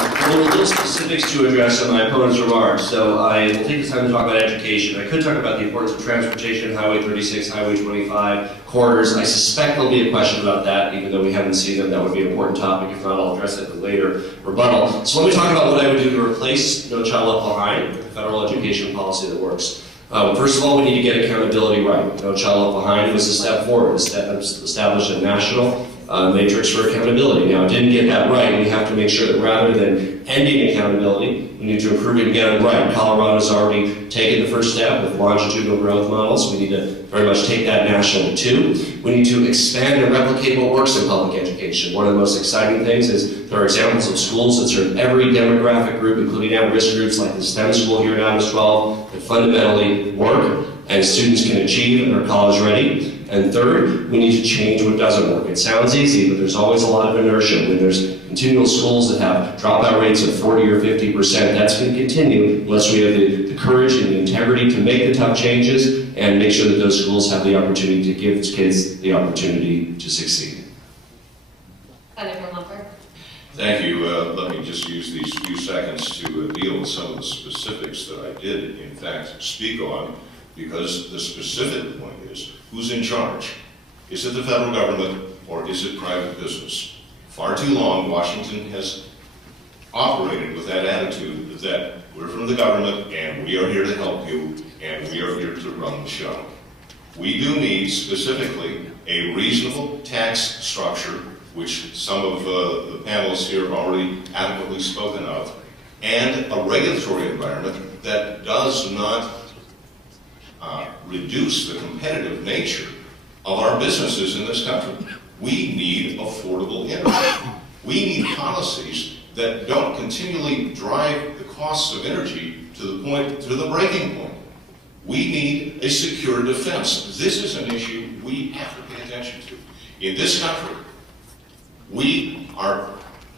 little specifics to address on my opponent's remarks. So I will take this time to talk about education. I could talk about the importance of transportation, Highway 36, Highway 25, corridors. I suspect there'll be a question about that, even though we haven't seen them. That would be an important topic. If not, I'll address it in a later rebuttal. So let me talk about what I would do to replace No Child Left Behind, the federal education policy that works. First of all, we need to get accountability right. No Child Left Behind was a step forward. Established a national matrix for accountability. Now, it didn't get that right. We have to make sure that rather than ending accountability, we need to improve it and get it right. Colorado's already taken the first step with longitudinal growth models. We need to very much take that national too. We need to expand and replicate what works in public education. One of the most exciting things is there are examples of schools that serve every demographic group, including at-risk groups like the STEM school here in Adams 12, that fundamentally work and students can achieve and are college ready. And third, we need to change what doesn't work. It sounds easy, but there's always a lot of inertia. When there's continual schools that have dropout rates of 40 or 50%, that's going to continue unless we have the courage and the integrity to make the tough changes and make sure that those schools have the opportunity to give kids the opportunity to succeed. Thank you. Let me just use these few seconds to deal with some of the specifics that I did, in fact, speak on, because the specific point is, who's in charge? Is it the federal government or is it private business? Far too long, Washington has operated with that attitude that we're from the government and we are here to help you and we are here to run the show. We do need specifically a reasonable tax structure, which some of the panelists here have already adequately spoken of, and a regulatory environment that does not reduce the competitive nature of our businesses in this country. We need affordable energy. We need policies that don't continually drive the costs of energy to the breaking point. We need a secure defense. This is an issue we have to pay attention to. In this country, we are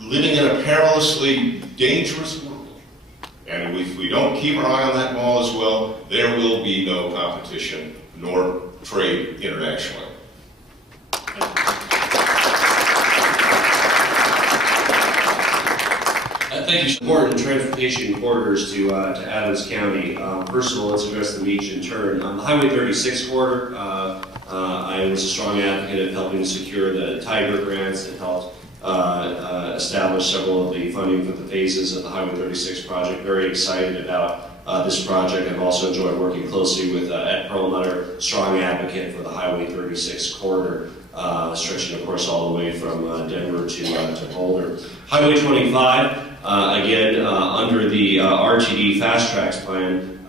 living in a perilously dangerous world. And if we don't keep our eye on that ball as well, there will be no competition nor trade internationally. Thank you. Important transportation corridors to Adams County. First of all, let's address them each in turn. On the Highway 36 corridor, I was a strong advocate of helping secure the Tiger grants that helped establish several of the funding for the phases of the Highway 36 project. Very excited about this project. I've also enjoyed working closely with Ed Perlmutter, strong advocate for the Highway 36 corridor, stretching, of course, all the way from Denver to Boulder. Highway 25, again, under the RTD Fast Tracks plan,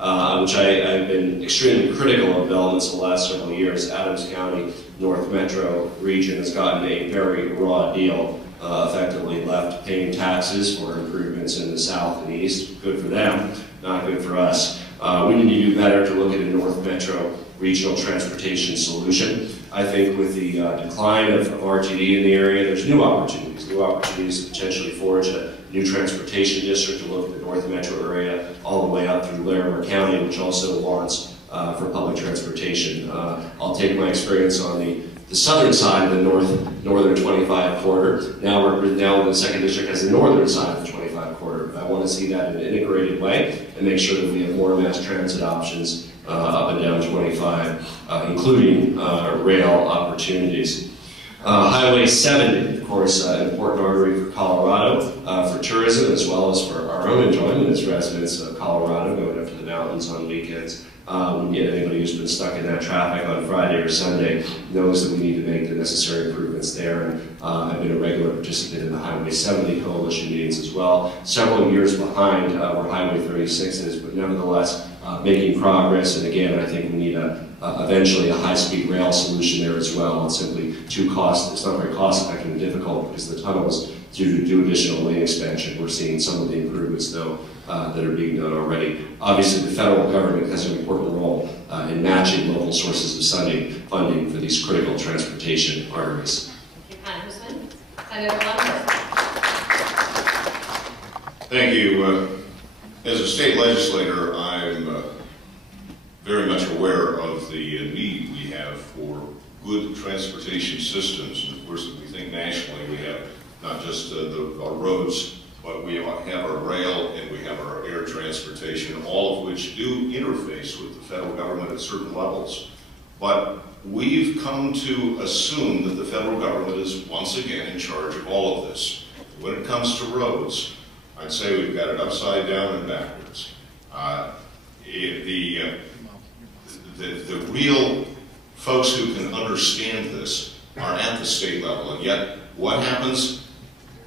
which I've been extremely critical of developments the last several years. Adams County North Metro region has gotten a very raw deal, effectively left paying taxes for improvements in the south and east. Good for them, not good for us. We need to do better to look at a North Metro regional transportation solution. I think with the decline of RTD in the area, there's new opportunities to potentially forge a new transportation district to look at the North Metro area all the way up through Larimer County, which also wants for public transportation. I'll take my experience on the southern side of the northern 25 corridor. Now the 2nd District has the northern side of the 25 corridor. But I want to see that in an integrated way and make sure that we have more mass transit options up and down 25, including rail opportunities. Highway 70, of course, an important artery for Colorado, for tourism as well as for our own enjoyment as residents of Colorado, going up to the mountains on weekends. Anybody who's been stuck in that traffic on Friday or Sunday knows that we need to make the necessary improvements there. And I've been a regular participant in the Highway 70 coalition meetings as well. Several years behind where Highway 36 is, but nevertheless making progress. And again, I think we need eventually a high-speed rail solution there as well. It's simply it's not very cost-effective and difficult because the tunnels due to do additional lane expansion. We're seeing some of the improvements though that are being done already. Obviously, the federal government has an important role in matching local sources of funding for these critical transportation arteries. Thank you, Congressman. Senator Lumber. Thank you. As a state legislator, I'm very much aware of the need we have for good transportation systems. And of course, if we think nationally, we have not just our roads, but we have our rail and we have our air transportation, all of which do interface with the federal government at certain levels. But we've come to assume that the federal government is once again in charge of all of this. When it comes to roads, I'd say we've got it upside down and backwards. The real folks who can understand this are at the state level, and yet what happens?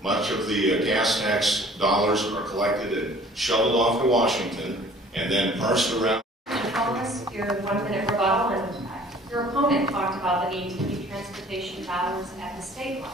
Much of the gas tax dollars are collected and shoveled off to Washington and then parsed around. Controllers, your 1 minute rebuttal, and your opponent talked about the need to keep transportation dollars at the state level.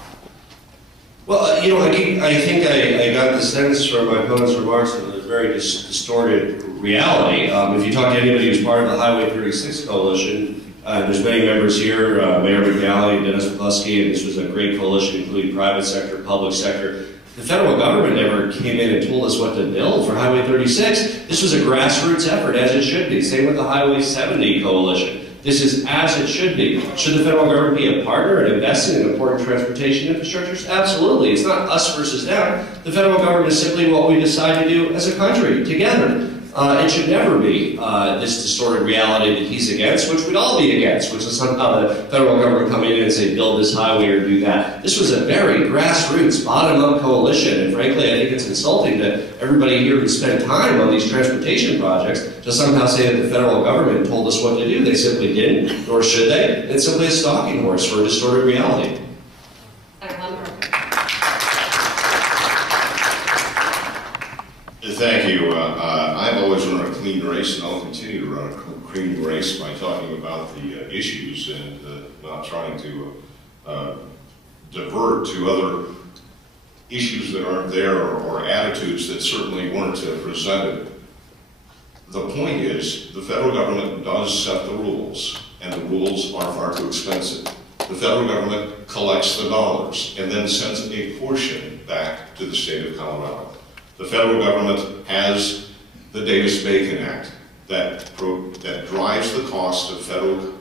Well, you know, I think I got the sense from my opponent's remarks that there's a very distorted reality. If you talk to anybody who's part of the Highway 36 coalition, there's many members here, Mayor McNally, Dennis McCluskey, and this was a great coalition, including private sector, public sector. The federal government never came in and told us what to build for Highway 36. This was a grassroots effort, as it should be. Same with the Highway 70 coalition. This is as it should be. Should the federal government be a partner and investing in important transportation infrastructures? Absolutely. It's not us versus them. The federal government is simply what we decide to do as a country, together. It should never be this distorted reality that he's against, which we'd all be against, which is somehow the federal government coming in and say, build this highway or do that. This was a very grassroots, bottom-up coalition, and frankly, I think it's insulting to everybody here who spent time on these transportation projects to somehow say that the federal government told us what to do. They simply didn't, nor should they. It's simply a stalking horse for a distorted reality. Thank you. I've always run a clean race, and I'll continue to run a clean race by talking about the issues and not trying to divert to other issues that aren't there or attitudes that certainly weren't presented. The point is, the federal government does set the rules, and the rules are far too expensive. The federal government collects the dollars and then sends a portion back to the state of Colorado. The federal government has the Davis-Bacon Act that drives the cost of federal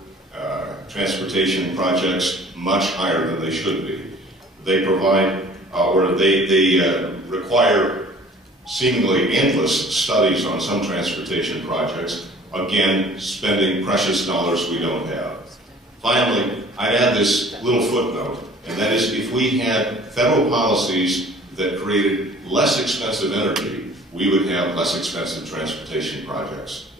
transportation projects much higher than they should be. They provide, they require seemingly endless studies on some transportation projects, again, spending precious dollars we don't have. Finally, I'd add this little footnote, and that is if we had federal policies that created less expensive energy, we would have less expensive transportation projects.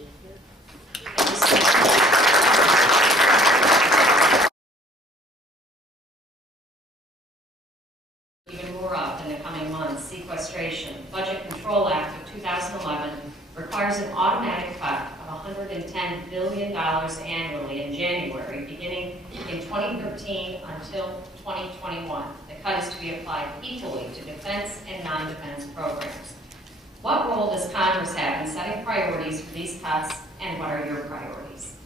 Even more up in the coming months, sequestration. Budget Control Act of 2011 requires an automatic cut of $110 billion annually in January, beginning in 2013 until 2021. The cut is to be applied equally to defense and non-defense programs. What role does Congress have in setting priorities for these cuts, and what are your priorities?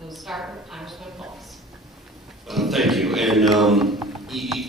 We'll start with Congressman Bowles. Thank you. And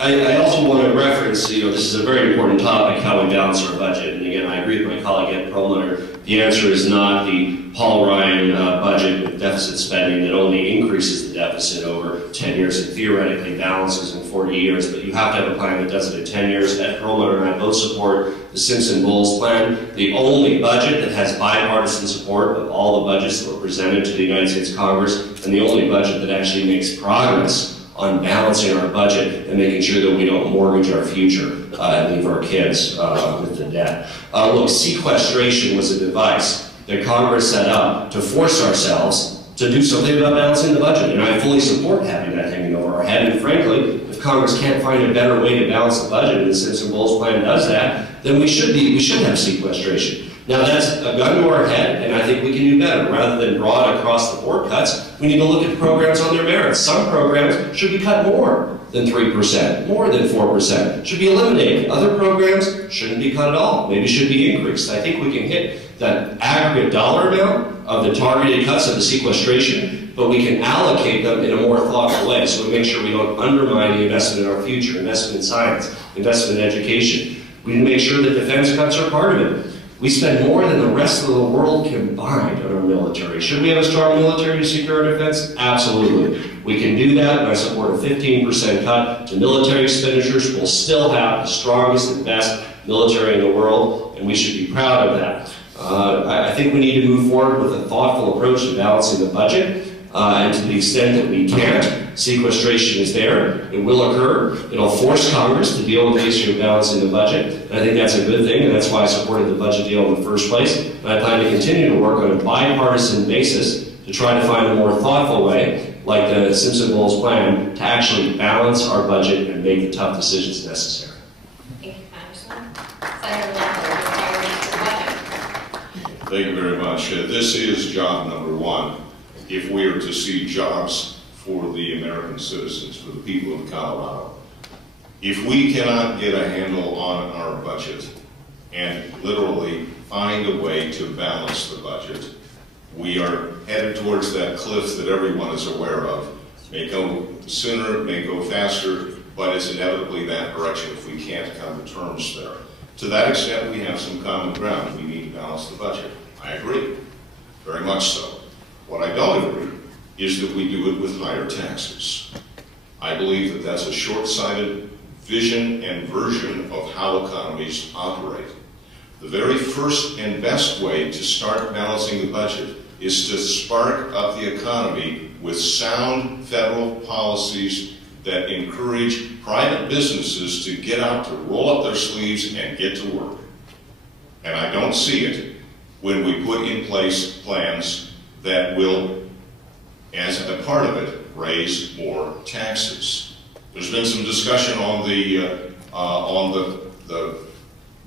I also want to reference, this is a very important topic, how we balance our budget. And again, I agree with my colleague Ed Perlmutter. The answer is not the Paul Ryan budget with deficit spending that only increases the deficit over 10 years and theoretically balances in 40 years. But you have to have a plan that does it in 10 years. Ed Perlmutter and I both support the Simpson-Bowles plan, the only budget that has bipartisan support of all the budgets that were presented to the United States Congress, and the only budget that actually makes progress on balancing our budget and making sure that we don't mortgage our future and leave our kids with the debt. Look, sequestration was a device that Congress set up to force ourselves to do something about balancing the budget, and I fully support having that hanging over our head. And frankly, if Congress can't find a better way to balance the budget, and the Simpson-Bowles plan does that, then we should have sequestration. Now that's a gun to our head, and I think we can do better. Rather than broad across-the-board cuts, we need to look at programs on their merits. Some programs should be cut more than 3%, more than 4%, should be eliminated. Other programs shouldn't be cut at all, maybe should be increased. I think we can hit that aggregate dollar amount of the targeted cuts of the sequestration, but we can allocate them in a more thoughtful way so we make sure we don't undermine the investment in our future, investment in science, investment in education. We need to make sure that defense cuts are part of it. We spend more than the rest of the world combined on our military. Should we have a strong military to secure our defense? Absolutely. We can do that, and I support a 15% cut to military expenditures. We'll still have the strongest and best military in the world, and we should be proud of that. I think we need to move forward with a thoughtful approach to balancing the budget, and to the extent that we can't, sequestration is there. It will occur. It'll force Congress to deal with the issue of balancing the budget, and I think that's a good thing, and that's why I supported the budget deal in the first place. And I plan to continue to work on a bipartisan basis to try to find a more thoughtful way, like the Simpson-Bowles plan, to actually balance our budget and make the tough decisions necessary. Thank you, Congressman. Senator Lambert, priorities for budget. Thank you very much. This is job number one. If we are to see jobs for the American citizens, for the people of Colorado. If we cannot get a handle on our budget and literally find a way to balance the budget, we are headed towards that cliff that everyone is aware of. May go sooner, may go faster, but it's inevitably that direction if we can't come to terms there. To that extent, we have some common ground. We need to balance the budget. I agree, very much so. What I don't agree is that we do it with higher taxes. I believe that that's a short-sighted vision and version of how economies operate. The very first and best way to start balancing the budget is to spark up the economy with sound federal policies that encourage private businesses to get out, to roll up their sleeves and get to work. And I don't see it when we put in place plans that will, as a part of it, raise more taxes. There's been some discussion on the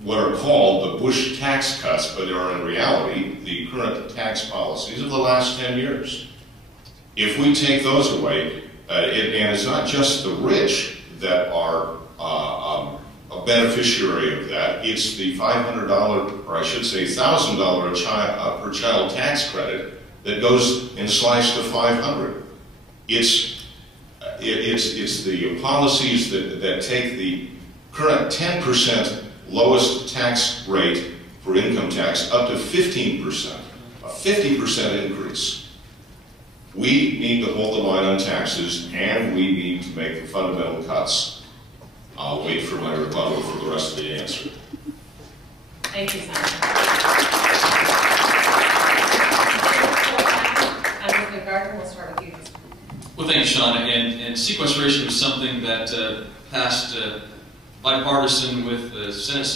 what are called the Bush tax cuts, but they are in reality the current tax policies of the last 10 years. If we take those away, and it's not just the rich that are a beneficiary of that, it's the $500, or I should say $1,000 per child tax credit that goes and sliced to $500. It's the policies that take the current 10% lowest tax rate for income tax up to 15%, a 50% increase. We need to hold the line on taxes, and we need to make the fundamental cuts. I'll wait for my rebuttal for the rest of the answer. Thank you, Senator. Congressman Gardner, we'll start with you. Well, thank you, Sean. And sequestration was something that passed bipartisan with the Senate